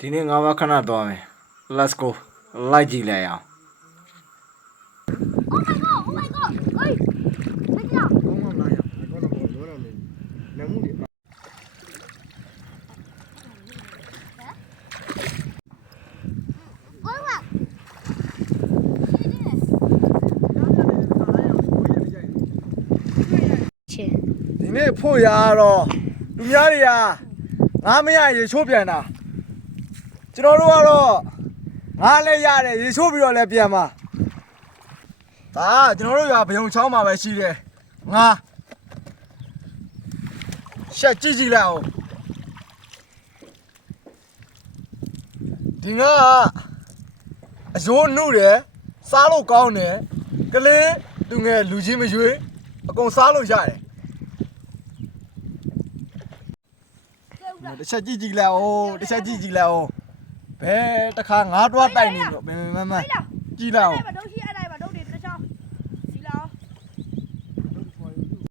ဒီနေ့ငါးပါးခဏသွားမယ် let's go လိုက်ကြည့်လိုက်အောင် Oh my godเฮ้ยไม่เกี่ยว ကောင်းမှမလားရအကောတော့ဘောတော့လေနမှုတွေ โอ้ยว่ะ ဒီနေ့ဖို့ရတော့လူများတွေကငါမရရေချိုးပြန်တာကျွန်တော်တို့ကတော့ငါလည်းရတယ်ရေချိုးပြီးတော့လည်းပြန်မှာဒါကျွန်တော်တို့ရွာဘယုံချောင်းမှာပဲရှိတယ်ငါရှက်ကြည့်ကြည့်လိုက်အောင်ဒီငါအယိုးနှုတ်တယ်စားလို့ကောင်းတယ်ကလေးလူငယ်လူကြီးမရွေးအကုန်စားလို့ရတယ်တစ်ချက်ကြည့်ကြည့်လိုက်အောင်တစ်ချက်ကြည့်ကြည့်လိုက်အောင်ဘယ်တစ်ခါငါးတွားတိုက်နေလို့မမကြည့်လိုက်အောင်